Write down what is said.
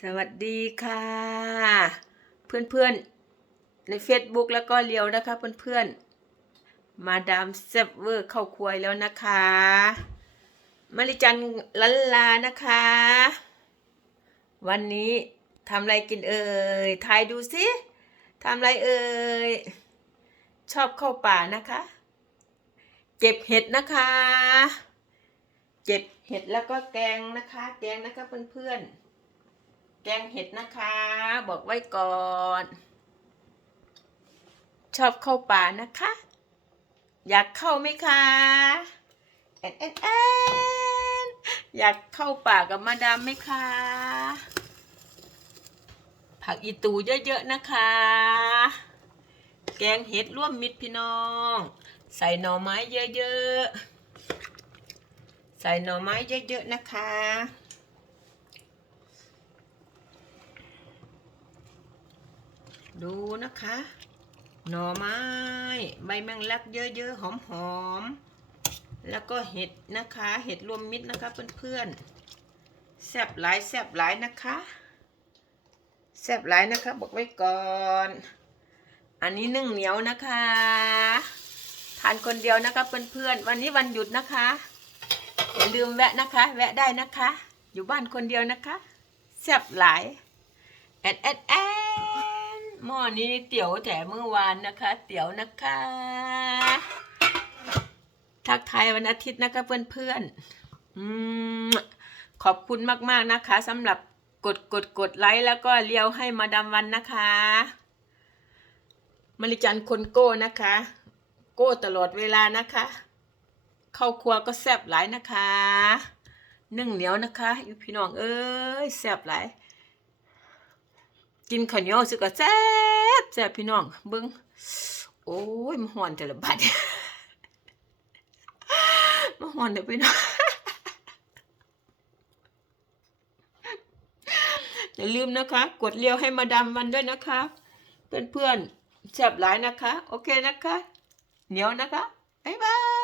สวัสดีค่ะ เพื่อนๆ ใน Facebook แล้วก็เลียวนะคะเพื่อนๆ มาดามเซฟเวอร์เข้าครัวแล้วนะคะมาริจันลันลานะคะ วันนี้ทำอะไรกินเอ่ยทายดูสิทำอะไรเอ่ยชอบเข้าป่านะคะ เก็บเห็ดนะคะ เก็บเห็ดแล้วก็แกงนะคะ แกงนะคะเพื่อนๆ แกงเห็ดนะคะ บอกไว้ก่อน ชอบเข้าป่านะคะ อยากเข้าไหมคะแอนแอนแอนอยากเข้าป่ากับมาดามไหมคะ ผักอีตูเยอะๆนะคะ แกงเห็ดร่วมมิตรพี่น้อง ใส่หน่อไม้เยอะๆ ใส่หน่อไม้เยอะๆนะคะ ดูนะคะ หน่อไม้ ใบแมงลักเยอะๆ หอมๆ แล้วก็เห็ดนะคะ เห็ดรวมมิตรนะคะเพื่อนๆ แซ่บหลายแซ่บหลายนะคะ แซ่บหลายนะคะ บอกไว้ก่อน อันนี้นึ่งเหนียวนะคะ ทานคนเดียวนะคะเพื่อนๆ วันนี้วันหยุดนะคะอย่าลืมแวะนะคะ แวะได้นะคะ อยู่บ้านคนเดียวนะคะแซ่บหลายแอดแอดแอด ม้อนี้เตี๋ยวแต่เมื่อวานนะคะ เตี๋ยวนะคะ ทักทายวันอาทิตย์นะคะเพื่อนๆอืมขอบคุณมากๆนะคะสำหรับกดกดกดไลค์แล้วก็เลี้ยวให้มาดามวันนะคะมาริจันคนโก้นะคะ โก้ตลอดเวลานะคะ เข้าครัวก็แซ่บหลายนะคะ นึ่งเหนียวนะคะอยู่พี่น้องเอ้ยแซ่บหลาย กินข้าวเหนียวสึกก็แซ่บแซ่บพี่น้องเบิ้งโอ้ยมันหอนแต่ละบัดมันหอนเดี๋ยวพี่น้องอย่าลืมนะคะ กดเลี้ยวให้มาดามวันด้วยนะคะ เพื่อนๆแซ่บหลายนะคะ โอเคนะคะ เหนียวนะคะบ๊ายบาย